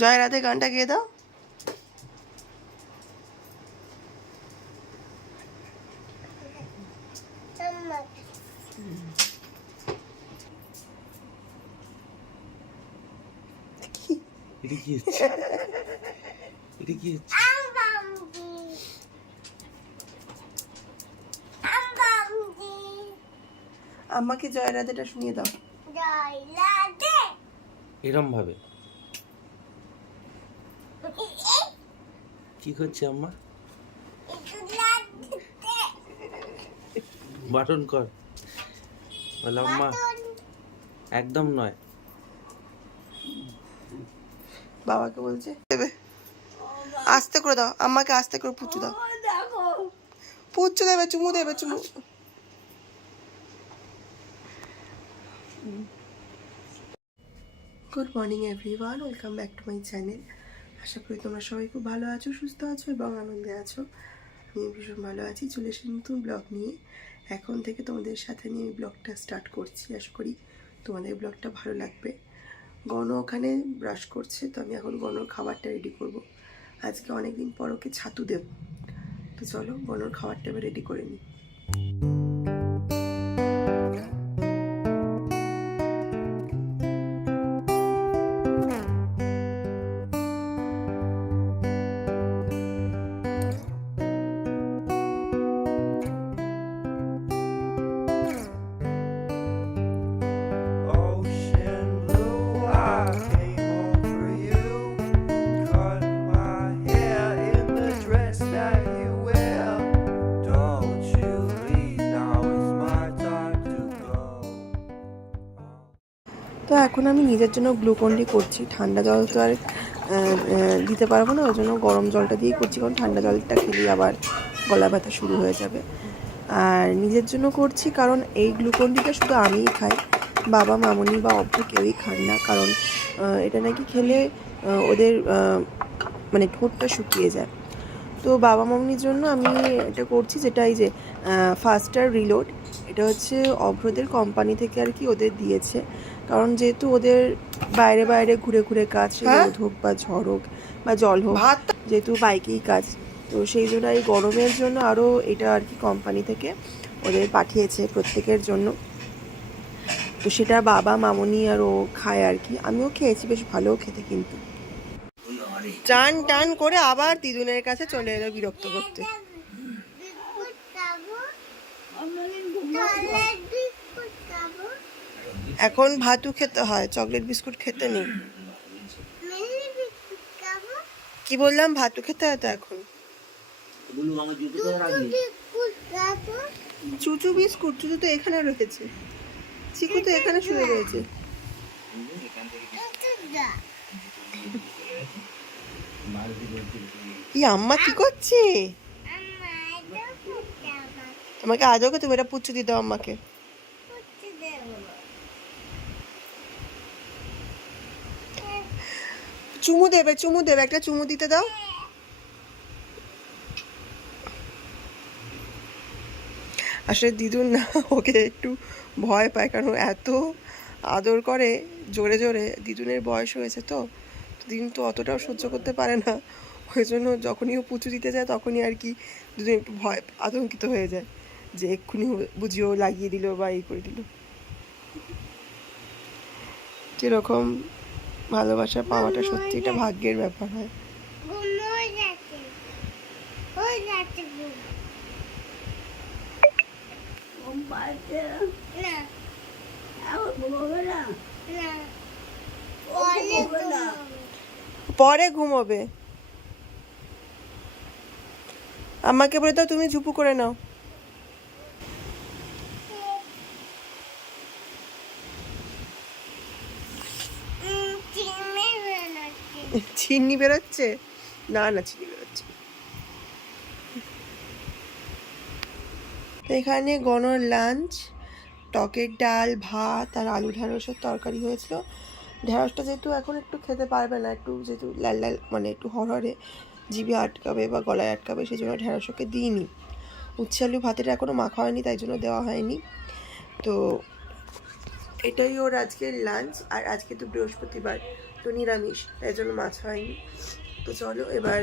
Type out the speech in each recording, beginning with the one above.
জয় রাধে গানটা গেয়ে দাও। আম্মাকে জয় রাধেটা শুনিয়ে দাও। জয় রাধে এরম ভাবে কি করছে আম্মা? বারণ কর, বলে আম্মা একদম নয়। বাবাকে বলছে দেবে, আস্তে করে দাও আম্মাকে, আস্তে করে পুচু দাও, পুচু দেবে, চুমু দেবে, চুমু। Good morning everyone, welcome back to my channel. আশা করি তোমরা সবাই খুব ভালো আছো, সুস্থ আছো এবং আনন্দে আছো। আমি ভীষণ ভালো আছি। চলে এসে নতুন ব্লগ নিয়ে এখন থেকে তোমাদের সাথে নিয়ে ব্লগটা স্টার্ট করছি। আশা করি তোমাদের ব্লগটা ভালো লাগবে। গণ ওখানে ব্রাশ করছে, তো আমি এখন গণর খাবারটা রেডি করব। আজকে অনেকদিন পর ওকে ছাতু দেব, তো চলো গণর খাবারটা আমি রেডি করে নিই। তো এখন আমি নিজের জন্য গ্লুকন-ডি করছি। ঠান্ডা জল তো আর দিতে পারবো না, ওই জন্য গরম জলটা দিয়েই করছি, কারণ ঠান্ডা জলটা খেলেই আবার গলা ব্যথা শুরু হয়ে যাবে। আর নিজের জন্য করছি কারণ এই গ্লুকন-ডিটা শুধু আমিই খাই, বাবা, মামনি বা অব্বু কেউই খান না, কারণ এটা নাকি খেলে ওদের মানে ঠোঁটটা শুকিয়ে যায়। তো বাবা মামনির জন্য আমি এটা করছি, যেটা এই যে ফাস্টার রিলোড, এটা হচ্ছে অভ্রদের কোম্পানি থেকে আর কি ওদের দিয়েছে। কারণ যেহেতু ওদের বাইরে বাইরে ঘুরে ঘুরে কাজ, রোদ হোক বা ঝড় হোক বা জল হোক, যেহেতু বাইকেই কাজ, তো সেই জন্য এই গরমের জন্য আরও এটা আর কি কোম্পানি থেকে ওদের পাঠিয়েছে প্রত্যেকের জন্য। তো সেটা বাবা, মামনি আর ও খায় আর কি। আমিও খেয়েছি, বেশ ভালো খেতে। কিন্তু টান টান করে আবার দিদুনের কাছে চলে এলো বিরক্ত করতে। এখন ভাতু খেতে হয়, চকলেট বিস্কুট খেতে নেই। কি বললাম? ভাতু খেতে হয় তো এখন। চুচু বিস্কুট, চুচু তো এখানে রয়েছে, চিকু তো এখানে শুয়ে রয়েছে। কি আম্মা কি করছে? তোমাকে আজও তুমি এটা পুচ্ছু দিতে আম্মাকে। চুমু দেবে, চুমু দেবে, একটা চুমু দিতে দাও। আসলে দিদুন না ওকে একটু ভয় পায়, কারণ এত আদর করে জোরে জোরে। দিদুনের বয়স হয়েছে, তো দিদুন তো অতটাও সহ্য করতে পারে না, ওই জন্য যখনই ও পুচু দিতে যায় তখনই আর কি দিদুন একটু ভয় আতঙ্কিত হয়ে যায়, যে এক্ষুনি বুঝিও লাগিয়ে দিল বা এই করে দিল। কিরকম ভালোবাসা পাওয়াটা সত্যি এটা ভাগ্যের ব্যাপার হয়। পরে ঘুমোবে। আমাকে বলে দাও তুমি ঝুপু করে নাও। চিনি বেরোচ্ছে? না না, চিনি বেরোচ্ছে। এখানে গণর লাঞ্চ, টকের ডাল, ভাত আর আলু ঢ্যাঁড়সের তরকারি হয়েছিল। ঢ্যাঁড়সটা যেহেতু এখন একটু খেতে পারবে না, একটু যেহেতু লাল লাল মানে একটু হরহরে জিভে আটকাবে বা গলায় আটকাবে, সেই জন্য ঢ্যাঁড়স ওকে দিইনি। উচ্ছে আলু ভাতের এখনও মাখা হয়নি, তাই জন্য দেওয়া হয়নি। তো এটাই ওর আজকের লাঞ্চ। আর আজকে তো বৃহস্পতিবার, তো নিরামিষ, তাই জন্য মাছ হয়নি। তো চলো এবার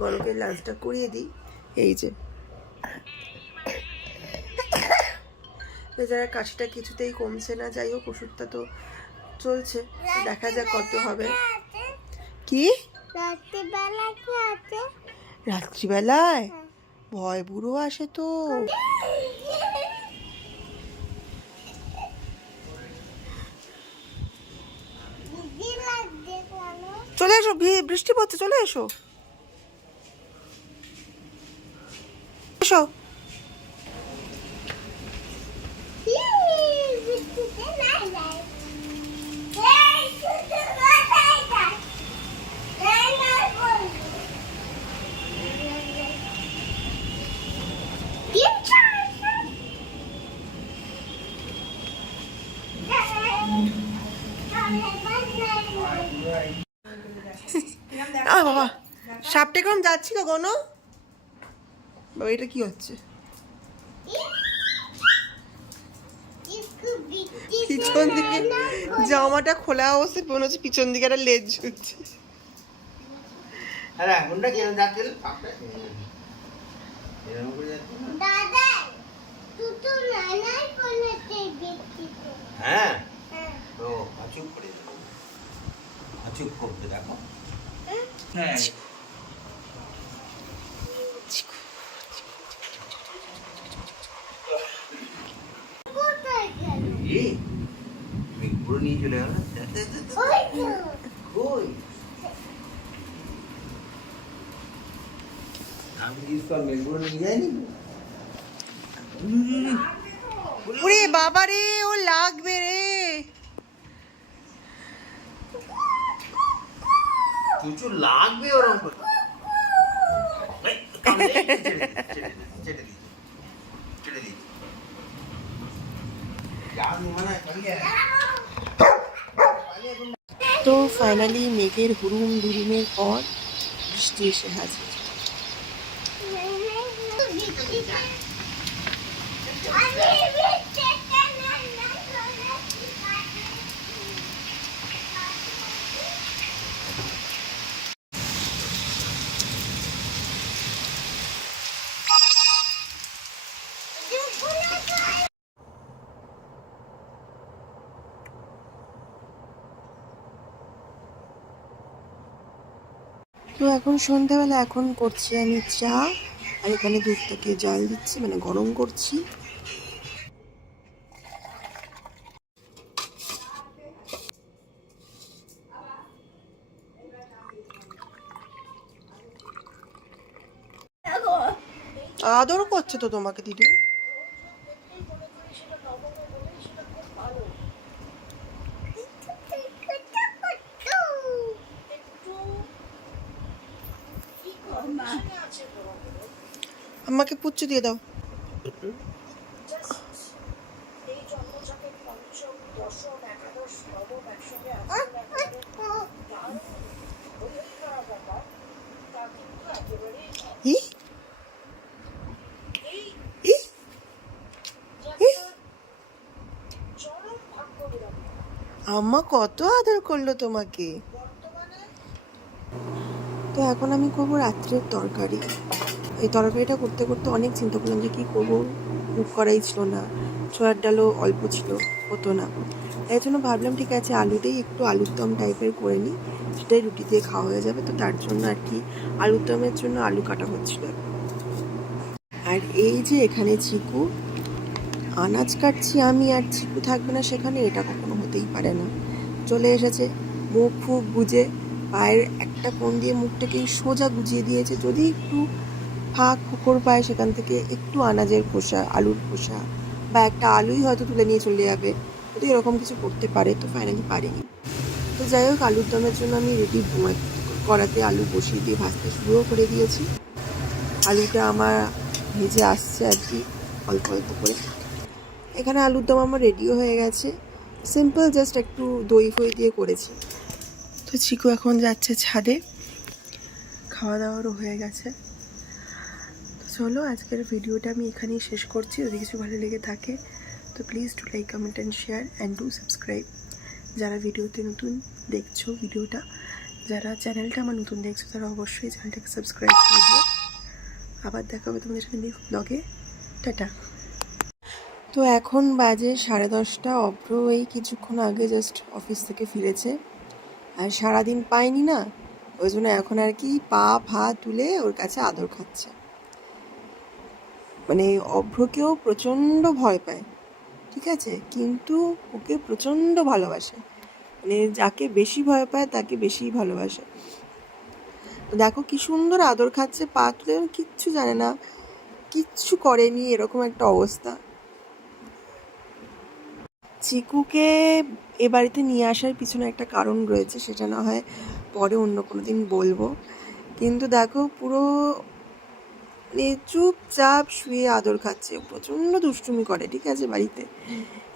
গণকের লাঞ্চটা করিয়ে দিই। এই যে বেচারা কাশিটা কিছুতেই কমছে না, যাই হোক ওষুধটা তো চলছে, দেখা যাক কত হবে। কি রাত্রিবেলা কি আছে? রাত্রিবেলায় ভয় বুড়ো আসে তো। দিদি লাগছে কেন? চলে এসো, বৃষ্টি পড়ছে, চলে এসো এসো। বৃষ্টিতে নাই নাই। এই শুধু মাথায় যায়। নাই নাই বলবো। কি চাইছে? বাবা সাপটা কেমন যাচ্ছিল গণ? বাবা এটা কি হচ্ছে? পিছন দিকে জামাটা খোলা অবস্থায় মনে হচ্ছে পিছন দিকে একটা লেজ ঝুলছে। আরে এখনটা কেন যাচ্ছে এরকম করে যাচ্ছে না? দাদা তুই নানাই কোনেতে দেখছিস? হ্যাঁ হ্যাঁ। ও আচুক করে যাবে আচুক করতে দেখো হ্যাঁ কোথায় গেল? এই মেঘগুলো নিয়ে চলে গেল ওই তো। কই আমি জিজ্ঞেস কর মেঘগুলো নিয়ে যায়নি ওরে বাবা রে, ও লাগবে রে। চুচু লাগবে ওরকম করে এই, কামড়ে, ছেড়ে দিই মানে তো ফাইনালি মেঘের হুড়ুম দুরুমের পর বৃষ্টি এসে হাজির। তো এখন সন্ধ্যাবেলা, এখন করছি আমি চা, আর এখানে দুধটাকে জাল দিচ্ছি, মানে গরম করছি। আদর করছে তো তোমাকে দিদি। আমাকে পুচ্ছু দিয়ে দাও। ই? ই? ই? আম্মা কত আদর করলো তোমাকে। তো এখন আমি করবো রাত্রের তরকারি। এই তরকারিটা করতে করতে অনেক চিন্তা করলাম যে কী করবো, মুখ করাই ছিল না, ছোলার ডালও অল্প ছিল, হতো না। তাই জন্য ভাবলাম ঠিক আছে আলুতেই একটু আলুর দম টাইপের করে নিই, সেটাই রুটি দিয়ে খাওয়া হয়ে যাবে। তো তার জন্য আর কি আলুর দমের জন্য আলু কাটা হচ্ছিল। আর এই যে এখানে চিকু, আনাজ কাটছি আমি আর চিকু থাকবে না সেখানে, এটা কখনো হতেই পারে না। চলে এসেছে, মুখ ফুক গুজে পায়ের একটা কোণ দিয়ে মুখটাকে সোজা গুজিয়ে দিয়েছে, যদি একটু ফাঁক ফোকর পায় সেখান থেকে একটু আনাজের খোসা, আলুর খোসা বা একটা আলুই হয়তো তুলে নিয়ে চলে যাবে, যদি এরকম কিছু করতে পারে। তো ফাইনালি পারেনি। তো যাই হোক আলুর দমের জন্য আমি রেডি, কড়াতে আলু বসিয়ে দিয়ে ভাজতে শুরুও করে দিয়েছি। আলুটা আমার ভেজে আসছে আর কি অল্প অল্প করে। এখানে আলুর দম আমার রেডিও হয়ে গেছে, সিম্পল জাস্ট একটু দই ফই দিয়ে করেছি। তো চিকু এখন যাচ্ছে ছাদে, খাওয়া দাওয়ারও হয়ে গেছে। তো চলো আজকের ভিডিওটা আমি এখানেই শেষ করছি। যদি কিছু ভালো লেগে থাকে তো please do like, comment and share and do subscribe. যারা ভিডিওতে নতুন দেখছো ভিডিওটা, যারা চ্যানেলটা আমার নতুন দেখছো তারা অবশ্যই চ্যানেলটাকে সাবস্ক্রাইব করে দিও। আবার দেখা হবে তোমাদের সাথে নেক্সট ব্লগে। টাটা। তো এখন বাজে 10:30। অভ্র এই কিছুক্ষণ আগে জাস্ট অফিস থেকে ফিরেছে, আর সারাদিন পায়নি না, ওই জন্য এখন আর কি পা ফা তুলে ওর কাছে আদর খাচ্ছে। মানে অভ্রকেও প্রচণ্ড ভয় পায়, ঠিক আছে, কিন্তু ওকে প্রচণ্ড ভালোবাসে। মানে যাকে বেশি ভয় পায় তাকে বেশি ভালোবাসে। তো দেখো কি সুন্দর আদর খাচ্ছে, পা তুলে, কিচ্ছু জানে না, কিচ্ছু করেনি, এরকম একটা অবস্থা। চিকুকে এ বাড়িতে নিয়ে আসার পিছনে একটা কারণ রয়েছে, সেটা না হয় পরে অন্য কোনো দিন বলবো। কিন্তু দেখো পুরো মানে চুপচাপ শুয়ে আদর খাচ্ছে, প্রচণ্ড দুষ্টুমি করে, ঠিক আছে, বাড়িতে।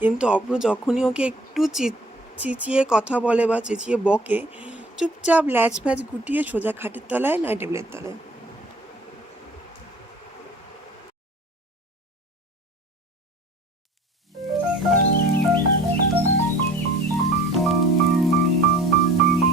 কিন্তু অভ্র যখনই ওকে একটু চিচিয়ে কথা বলে বা চেঁচিয়ে বকে, চুপচাপ ল্যাচ ফ্যাচ গুটিয়ে সোজা খাটের তলায় নয় টেবিলের তলায়।